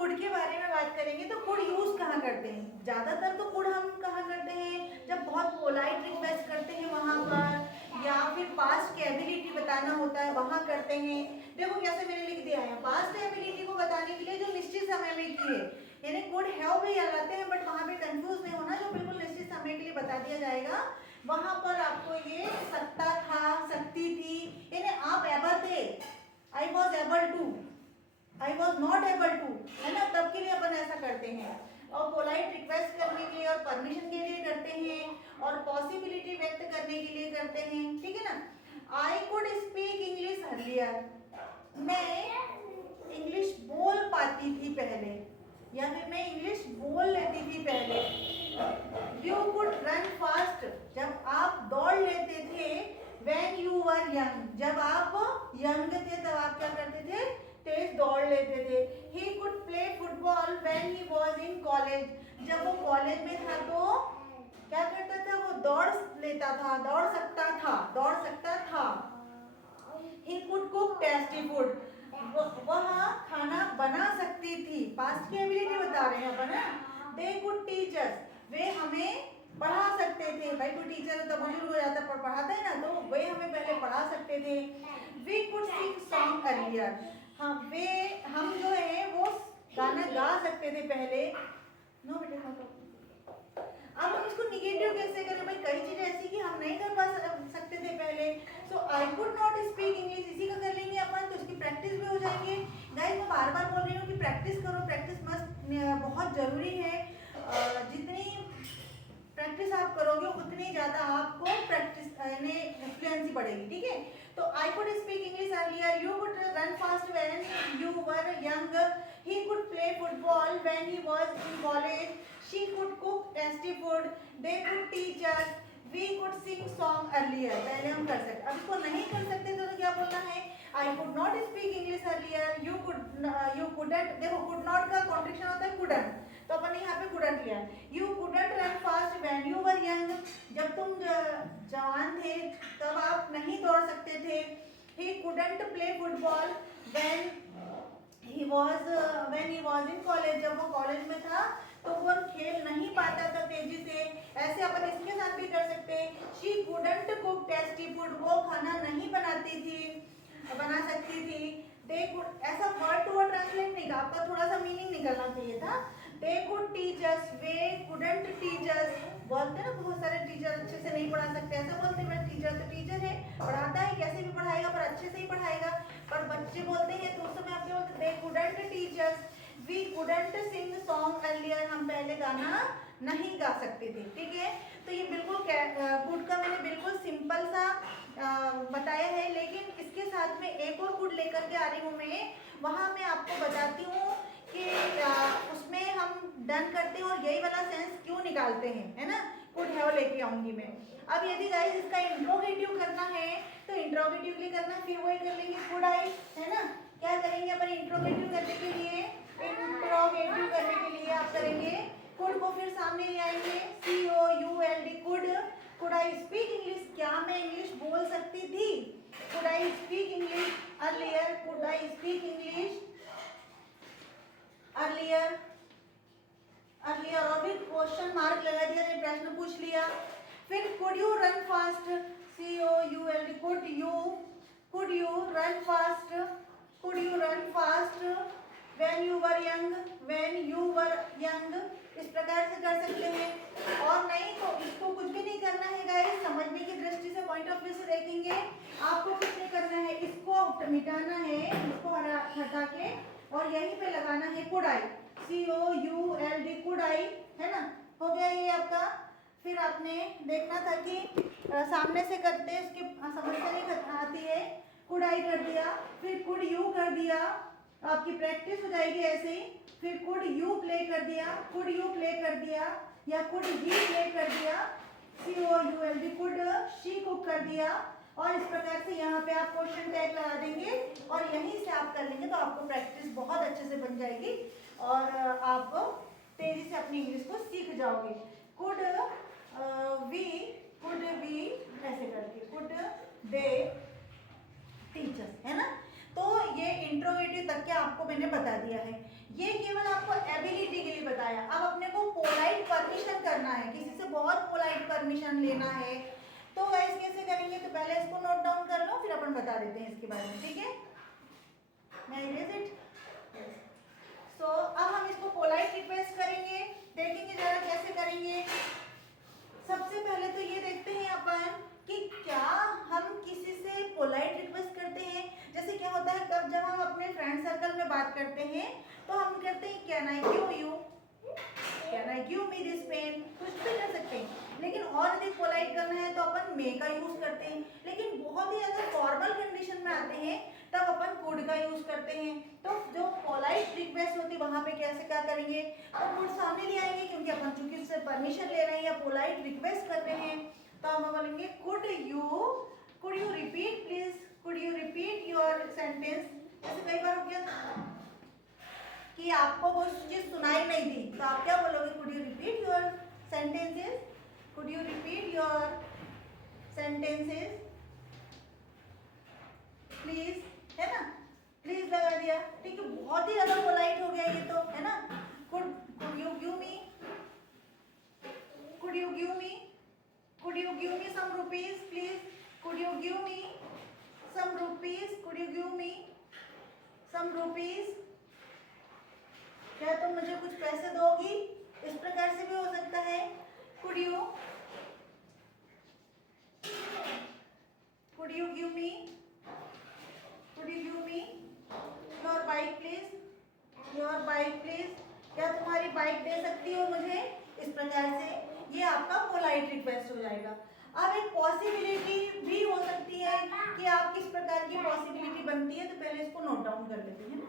Could के बारे में बात करेंगे तो कुड यूज कहाँ करते हैं? ज्यादातर तो कुड हम कहाँ करते हैं? जब बहुत पोलाइट रिक्वेस्ट करते हैं वहां पर, या फिर पास्ट की एबिलिटी बताना होता है वहां करते हैं। देखो कैसे मैंने लिख दिया है, पास्ट एबिलिटी को बताने के लिए जो निश्चित समय में की है, यानी कुड हैव भी लगाते हैं, बट वहां पे कंफ्यूज नहीं होना, जो बिल्कुल निश्चित समय के लिए बता दिया जाएगा। वहां पर आपको ये सकता था, सकती थी, यानी आप एबल थे, I was able to, I was not able to, है ना, तब के लिए अपन ऐसा करते हैं। और पोलाइट रिक्वेस्ट करने के लिए और परमिशन के लिए करते हैं, और पॉसिबिलिटी व्यक्त करने के लिए करते हैं, ठीक है ना। आई कुड स्पीक इंग्लिश अर्लियर, मैं इंग्लिश बोल पाती थी पहले, या फिर मैं इंग्लिश बोल लेती थी पहले। यू कुड रन फास्ट, जब आप दौड़ लेते थे। When you were young, जब आप यंग थे तब आप क्या करते थे? तेज दौड़ लेते थे। He could play football when he was in college, जब वो कॉलेज में था तो क्या करता था? वो दौड़ लेता था, दौड़ सकता था, दौड़ सकता था। He could cook tasty food, वह खाना बना सकती थी। पास्ट की एबिलिटी बता रहे हैं अपन, है। They could teach us, वे हमें पढ़ा सकते थे। भाई कोई टीचर तो बुजुर्ग हो जाता पर पढ़ाता है ना, तो वे हमें पहले पढ़ा सकते थे। We could sing song earlier, हम जो है वो गाना गा सकते थे पहले। नो बेटे नो। अब हम इसको निगेटिव कैसे करें? भाई कई चीजें ऐसी कि हम नहीं कर पा सकते थे पहले। So I could not speak English, इसी का कर लेंगे अपन, तो इसकी प्रैक्टिस भी हो जाएंगे। गाइस मैं बार बार बोल रही हूँ कि प्रैक्टिस करो, प्रैक्टिस मस्ट बहुत जरूरी है। जितनी प्रैक्टिस आप करोगे उतनी ज्यादा आपको प्रैक्टिस यानी फ्लुएंसी बढ़ेगी, ठीक है। तो I could speak English earlier, you could run fast when you were young, he could play football when he was in college, she could cook tasty food, they could teach us, we could sing song earlier. पहले हम कर सकते, अब इसको नहीं कर सकते तो क्या बोलना है? आई could not speak English earlier, you couldn't. देखो कुड नॉट का कॉन्ट्रैक्शन होता है कुडंट, तो अपन ने यहाँ पे कुडंट लिया। You couldn't run fast when you were young, जब तुम जवान थे तब आप नहीं दौड़ सकते थे। He couldn't play football when he was in college, जब वो कॉलेज में था तो वो खेल नहीं पाता था तेजी से। ऐसे अपन इसके साथ भी कर सकते हैं। She couldn't cook tasty food, वो खाना नहीं बना सकती थी। दे कुड, ऐसा वर्ड टू वर्ड ट्रांसलेट नहीं, आपका थोड़ा सा मीनिंग निकलना चाहिए था। दे could teach us, way couldn't teach अस। बोलते ना बहुत सारे टीचर अच्छे से नहीं पढ़ा सकते, ऐसा बोलते हैं टीचर तो टीचर है, पढ़ाता है, कैसे भी पढ़ाएगा पर अच्छे से ही पढ़ाएगा। पर बच्चे बोलते हैं तो उस समय आप क्या बोलते? They couldn't teach us, we couldn't sing song earlier, हम पहले गाना नहीं गा सकते थे, ठीक है। तो ये बिल्कुल कुड का मैंने बिल्कुल सिंपल सा बताया है, लेकिन इसके साथ में एक और कुड लेकर के आ रही हूँ मैं। वहाँ मैं आपको बताती हूँ कि उसमें हम डन करते हैं और यही वाला सेंस क्यों निकालते हैं, है ना। कुड हैव लेके आऊंगी मैं। अब यदि गाइस इसका इंट्रोगेटिव करना है तो इंट्रोगेटिवली करना, फिर वही कर लेंगे कुड आई, है ना। क्या करेंगे अपन इंट्रोगेटिव करने के लिए? इंट्रोगेटिव करने के लिए आप करेंगे कुड को फिर सामने ले आएंगे, COULD could. Could I speak English, क्या मैं इंग्लिश बोल सकती थी? Could I speak English earlier, could I speak English earlier, earlier, और फिर क्वेश्चन मार्क लगा दिया, प्रश्न पूछ लिया। फिर could you run fast, COULD could you run fast, could you run fast when you were young, इस प्रकार से कर सकते हैं। और नहीं तो इसको कुछ भी नहीं करना है गाइस, समझने की दृष्टि से पॉइंट ऑफ व्यू से देखेंगे, आपको कुछ नहीं करना है, इसको मिटाना है, इसको हटा के और यहीं पे लगाना है could I, COULD could I, है ना। हो गया ये आपका। फिर आपने देखना था कि सामने से करते उसकी समस्या नहीं आती है। कुड आई कर दिया, फिर कुड यू कर दिया, आपकी प्रैक्टिस हो जाएगी ऐसे ही। फिर कुड यू प्ले कर दिया, कुड यू प्ले कर दिया, या कुड ही प्ले कर दिया, COULD कुड शी कुक कर दिया। और इस प्रकार से यहाँ पे आप क्वेश्चन टैग लगा देंगे और यहीं से आप कर लेंगे तो आपको प्रैक्टिस बहुत अच्छे से बन जाएगी और आप तेजी से अपनी इंग्लिश को सीख जाओगे। कुड वी ऐसे करके, कुड दे टीचर्स, है ना। तो ये इंट्रोगेटिव तक के आपको मैंने बता दिया है। ये केवल आपको एबिलिटी के लिए बताया। अब अपने को पोलाइट परमिशन करना है, किसी से बहुत पोलाइट परमिशन लेना है, तो गाइस कैसे करेंगे? तो पहले इसको नोट डाउन कर लो, फिर अपन बता देते हैं इसके बारे में, ठीक है? मैं इरेज इट। सो अब हम इसको पोलाइट रिक्वेस्ट करेंगे, देखेंगे जरा कैसे करेंगे। सबसे पहले तो ये देखते हैं अपन कि क्या हम किसी से पोलाइट रिक्वेस्ट करते हैं। जैसे क्या होता है, कब जब हम अपने फ्रेंड सर्कल में बात करते हैं तो हम कहते हैं can I give you, can I give me this pen, कुछ भी कर सकते हैं। लेकिन और अधिक पोलाइट करना है तो अपन मे का यूज करते हैं। लेकिन बहुत ही अगर फॉर्मल कंडीशन में आते हैं तब अपन कुड का यूज करते हैं। तो जो पोलाइट रिक्वेस्ट होती है वहां पे कैसे क्या करेंगे, तो कुड सामने ले आएंगे, क्योंकि अपन चूंकि उससे परमिशन ले रहे हैं या पोलाइट रिक्वेस्ट कर रहे हैं। तो हम बोलेंगे could you repeat please, could you repeat your sentence. जैसे कई बार हो गया कि आपको वो चीज सुनाई नहीं दी, तो आप क्या बोलोगे? Could you repeat your sentences, could you repeat your sentences please, है ना? प्लीज लगा दिया, ठीक है? बहुत ही ज्यादा पोलाइट हो गया ये तो, है ना? Could you give me, could you give me, could you give me some rupees please, could you give me some rupees, could you give me some rupees, क्या तुम मुझे कुछ पैसे दोगी? इस प्रकार से भी हो सकता है। could you give me, could you give me your bike please, your bike please, क्या तुम्हारी बाइक दे सकती हो मुझे? इस प्रकार से ये आपका पोलाइट रिक्वेस्ट हो जाएगा। अब एक पॉसिबिलिटी भी हो सकती है कि आप किस प्रकार की पॉसिबिलिटी बनती है, तो पहले इसको नोट डाउन कर लेते हैं ना।